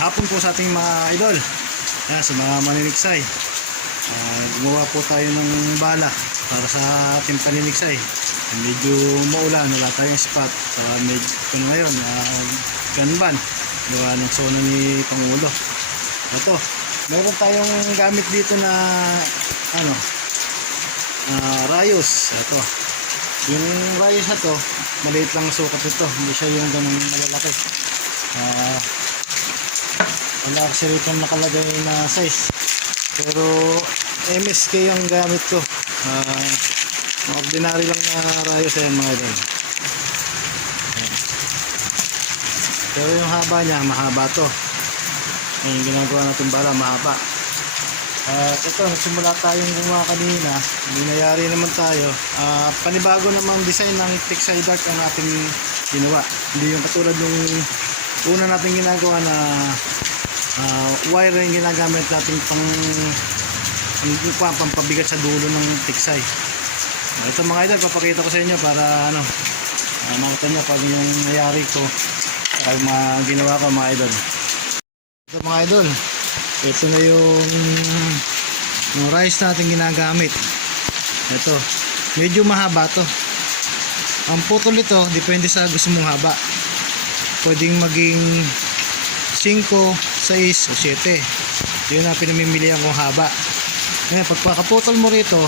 hapon po sa ating mga idol. Yan, sa mga maniniksay. Gumawa po tayo ng bala para sa ating paniniksay. Medyo maulan, wala tayong spot. Medyo ngayon, ganban. Gawa ng sono ni Pangulo. Ito, meron tayong gamit dito na rayos. Ito. Yung rayos na to, maliit lang sukat nito. Hindi siya yung ganun malalaki. Wala kasi rito nakalagay na size, pero MSK yung gamit ko. Ordinary lang na rayos yan mga idol. Pero yung haba niya, mahaba to. Yung ginagawa natin bala, mahaba. Ito, nagsimula tayong gumawa kanina. Binayari naman tayo. Panibago namang design ng Pixie Dart ang ating ginawa. Hindi yung katulad ng una natin ginagawa na wire yung ginagamit natin pampabigat sa dulo ng tiksay. Ito mga idol, papakita ko sa inyo para makita nyo pag yung nangyari ko saka yung mga ginawa ko mga idol. Ito mga idol, ito na yung rice natin ginagamit. Ito, medyo mahaba to. Ang putol nito depende sa gusto mong haba. Pwedeng maging 5, 6 o 7. Yun ang pinamimilihan kong haba. Ngayon, pagpakaputol mo rito,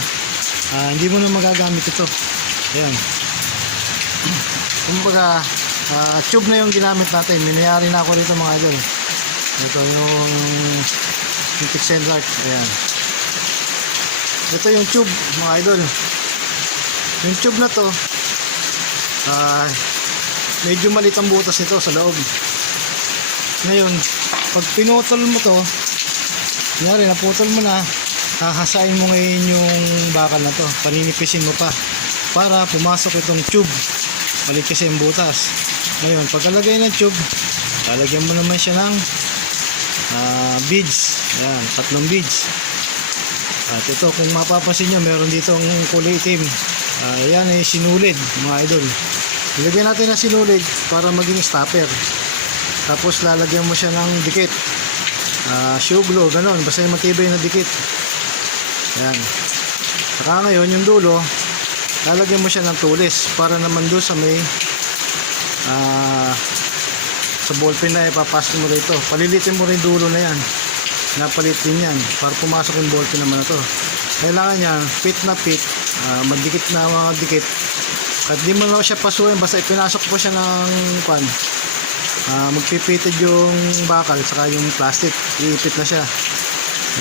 hindi mo na magagamit ito. Ayan. Kumbaga, tube na yung ginamit natin. Minayari na ako rito mga idol. Ito yung Pixie Dart. Ayan. Ito yung tube mga idol. Yung tube na to, medyo maliit ang butas nito sa loob. Ngayon, pag pinutol mo to, kunyari naputol mo na, hahasain mo ngayon yung bakal na to, paninipisin mo pa para pumasok itong tube. Maliit kasi yung butas. Ngayon, pagkalagay ng tube, lalagyan mo naman siya ng beads. Ayan, 3 beads. At ito, kung mapapansin nyo, meron dito ang kulay itim. Ayan ay sinulid mga idol. Ilagyan natin na sinulid para maging stopper. Tapos lalagyan mo siya ng dikit, shoe glue, ganon, basta yung matibay na dikit. Ayan. Saka ngayon yung dulo, lalagyan mo siya ng tulis para naman doon sa may sa ballpen na ipapasok mo rito. Palilitin mo rin dulo na yan, napalit din yan para pumasok yung ballpen naman na to. Kailangan niya fit na fit, magdikit na dikit. At di mo na siya pasuin, basta ipinasok mo siya ng magpipitid yung bakal saka yung plastic, iipit na siya.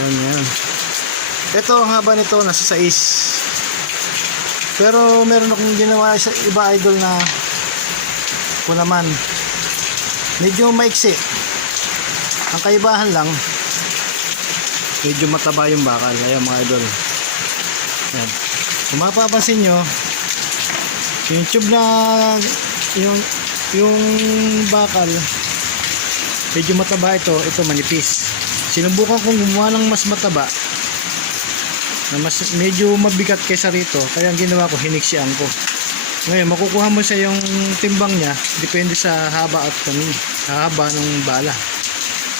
Yan. Ito ang haba nito, nasa 6. Pero meron akong ginawa sa iba idol na po naman medyo maiksi. Ang kaibahan lang, medyo mataba yung bakal. Ayan mga idol. Yan. Kung mapapansin nyo, yung tube na yung bakal medyo mataba, ito manipis. Sinubukan kong gumawa ng mas mataba na mas medyo mabigat kaysa rito, kaya ang ginawa ko, hiniksyan ko. Ngayon makukuha mo siya yung timbang niya, depende sa haba at haba ng bala.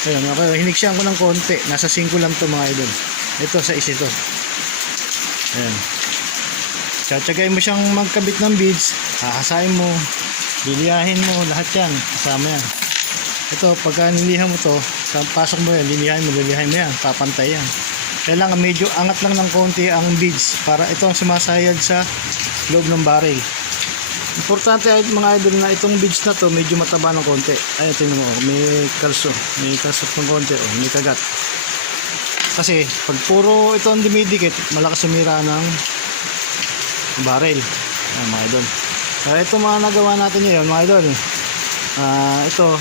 Ayun, okay, hiniksyan ko ng konti, nasa 5 lang to mga idol. Ito sa ito. Ayan, tsatsagay mo siyang magkabit ng beads, hahasain mo, liliyahin mo, lahat yan kasama yan. Ito, pagka nilihan mo to, pasok mo yan, liliyahin mo yan, papantay yan. Kailangan medyo angat lang ng konti ang beads para ito ang sumasayad sa loob ng barrel. Importante mga idol na itong beads na to medyo mataba ng konti. Ayun, tingnan mo, may kalso ng konti, may kagat. Kasi pag puro ito ang dumidikit, malakas sumira ng barrel. Ayan mga idol. Ito mga nagawa natin ngayon mga idol. Ito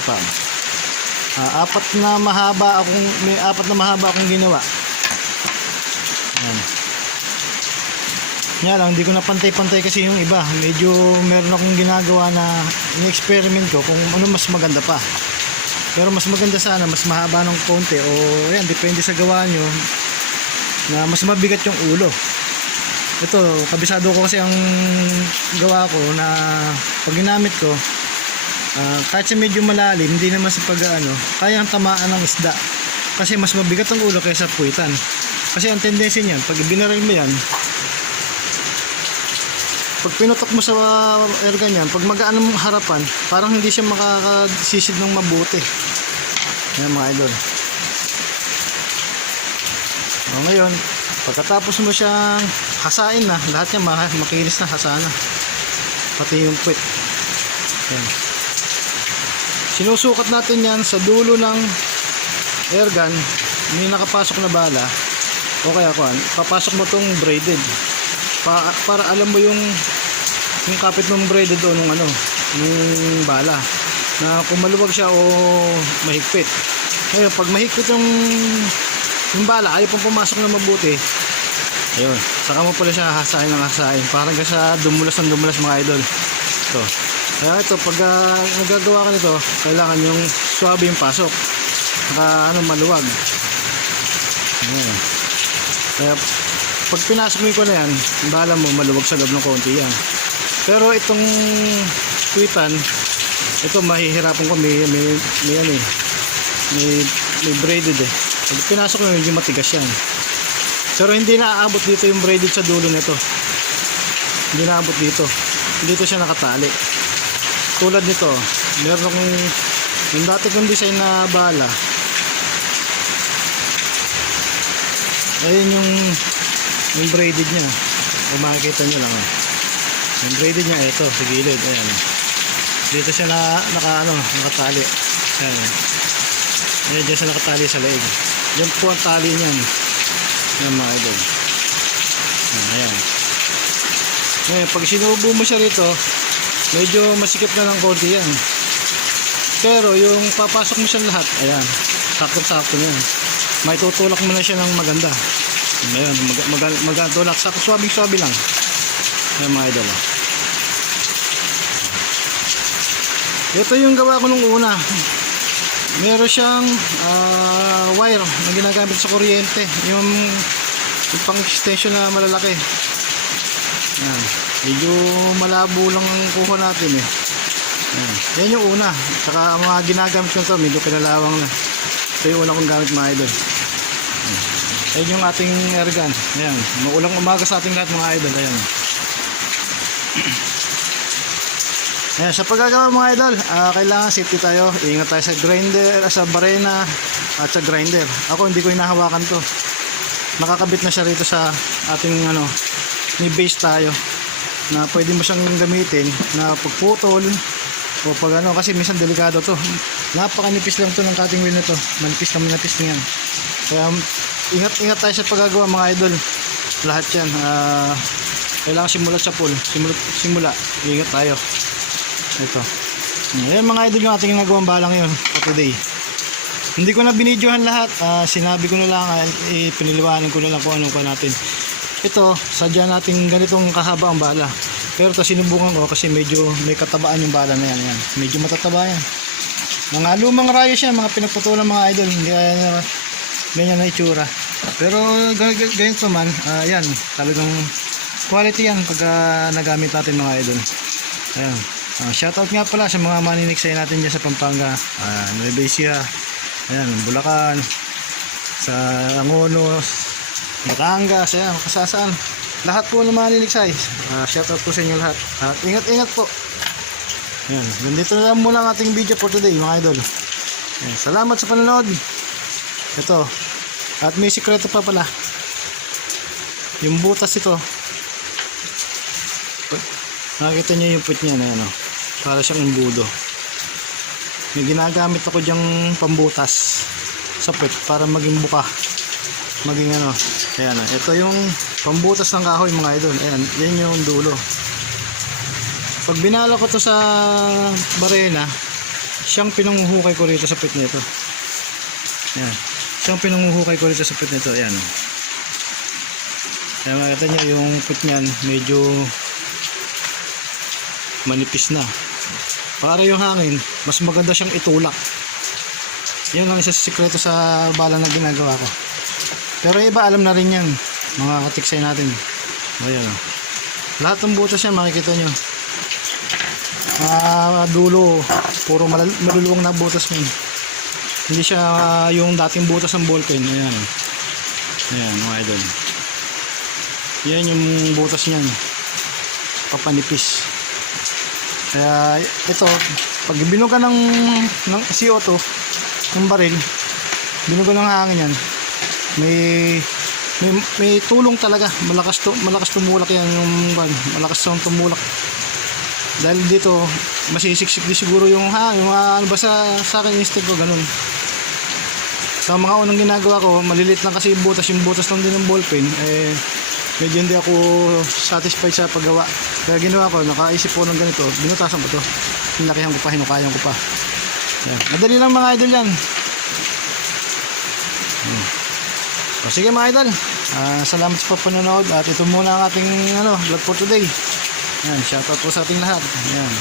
pa. May apat na mahaba akong ginawa. Ayan. Nga lang, hindi ko na pantay-pantay kasi yung iba. Medyo meron akong ginagawa na in-experiment ko kung ano mas maganda pa. Pero mas maganda sana, mas mahaba ng konti. O ayan, depende sa gawa nyo na mas mabigat yung ulo. Ito, kabisado ko kasi ang gawa ko na pag ginamit ko, Kahit sa medyo malalim, hindi naman sa pag-ano, kayang tamaan ng isda. Kasi mas mabigat ang ulo kaysa puwitan. Kasi ang tendency niyan, pag binaril mo yan, pag pinutok mo sa airgun yan, pag magaan ang harapan, parang hindi siya makakasisid ng mabuti. Ayan mga idol. Ngayon, pagkatapos mo siyang hasain na, lahat niya makinis na, hasa na. Pati yung puwit. Ayan. Sinusukat natin yan sa dulo ng airgun, may nakapasok na bala, o kaya papasok mo tong braided. Para alam mo yung kapit ng braided o nung bala, na kung maluwag siya o mahigpit. Ngayon, pag mahigpit yung bala, ayaw pang pumasok na mabuti, ayun, saka mo pala siya hasain ng hasain, parang sa dumulas ng dumulas mga idol. Ito. Kaya ito, pag nagagawa ka nito, kailangan yung swabe yung pasok, saka maluwag. Ayan. Kaya pag pinasok mo ko na yan, bala mo maluwag sa loob ng konti yan. Pero itong puwitan, ito mahihirapan ko, may braided eh. Pag pinasok mo, medyo matigas yan. Pero hindi na aabot dito yung braided sa dulo nito. Hindi na aabot dito. Dito siya nakatali. Tulad nito, meron akong yung dati kong design na bala. Ayun yung braided niya. Kung makikita nyo lang. Yung braided niya, ito, sa gilid. Ayan. Dito siya nakatali. Ayan. Ayan, dyan siya nakatali sa leeg. Yan po ang tali niyan. Ayan mga idol. Ayan. Ngayon, pag sinubo mo siya rito, medyo masikip na ng konti yan. Pero yung papasok mo siya lahat, ayan, sakto-sakto na yan. May tutulak mo na siya ng maganda. Ayan, magandulak. Swabing-swabi lang. Ayan mga idol. Ito yung gawa ko nung una. Meron siyang wire na ginagamit sa kuryente. Yung pang-extension na malalaki. Ayan. Medyo malabo lang ang kuha natin eh. Ayan. Yan yung una. Saka mga ginagamit ko ito, medyo pinalawang na. Ito yung una kong gamit mga idol. Ayan yung ating airgun. Ayan. Maulang umaga sa ating lahat mga idol. Ayan. Ayan, sa paggagawa mga idol, kailangan safety tayo. Ingat tayo sa grinder, sa barena at sa grinder. Ako hindi ko hinahawakan to. Nakakabit na siya rito sa ating may base tayo na pwede mo siyang gamitin na pagputol o pag kasi minsan delikado to. Napakanipis lang to ng cutting wheel nito. Manipis na yan. Kaya ingat tayo sa paggagawa mga idol. Lahat yan. Kailangan simulat sa pool. Simula. Ingat tayo. Ito. Ayan mga idol yung ating nagawang bala ngayon for today. Hindi ko na binidyohan lahat. Sinabi ko na lang, piniliwanan ko na lang kung ano pa natin. Ito, sadya natin ganitong kahaba ang bala. Pero ito sinubukan ko kasi medyo may katabaan yung bala na yan. Ayan. Medyo matataba yan. Mga lumang rayos yan, mga pinagputulan mga idol. Hindi ganyan na itsura. Pero ganito naman, yan, talagang quality yan pag nagamit natin mga idol. Ayan. Shoutout nga pala sa mga maniniksay natin dyan sa Pampanga, Nueva Ecija, ayan, Bulacan, sa Angonos, Batangas, ayan, Kasasaan. Lahat po ng maniniksay. Shoutout po sa inyo lahat. Ingat po. Ayan, nandito na lang muna ang ating video for today mga idol. Ayan, salamat sa panonood. Ito. At may sikreto pa pala. Yung butas ito. Nakikita niyo yung put niya na yan, para siyang embudo. May ginagamit ako dyang pambutas sa put para maging buka, maging ayan, ito yung pambutas ng kahoy mga idol. Ayan, yan yung dulo. Pag binala ko to sa barena, siyang pinanguhukay ko rito sa put nito. Ayan, siyang pinanguhukay ko rito sa put nito. Ayan, ayan, makita niyo yung put niyan medyo manipis na. Para yung hangin, mas maganda siyang itulak. Yan ang isa sa sikreto sa bala na ginagawa ko. Pero iba alam na rin yan, mga katiksay natin. Ayan, lahat ng butas yan makikita nyo. dulo, puro maluluwang na butas mo. Hindi siya yung dating butas ng ballpen. Ayan. Ayan mga idol. Yan yung butas niyan. Papanipis. Kaya ito, pag binuga ng CO2 ng baril, binuga ng hangin yan, may tulong talaga. Malakas tumulak yan yung malakas siyang tumulak. Dahil dito masisiksik din siguro yung ano ba sa akin instinct ko ganun. Sa mga unang ginagawa ko, malilit lang kasi yung butas lang din ng ballpen, medyo hindi ako satisfied sa paggawa. Kaya ginawa ko, nakaisip ko ng ganito, binutasan ko to, hinakihan ko pa, hinukayan ko pa. Yan. Madali lang mga idol yan. O sige mga idol, salamat sa panonood at ito muna ang ating vlog for today. Yan, shoutout po sa ating lahat. Yan.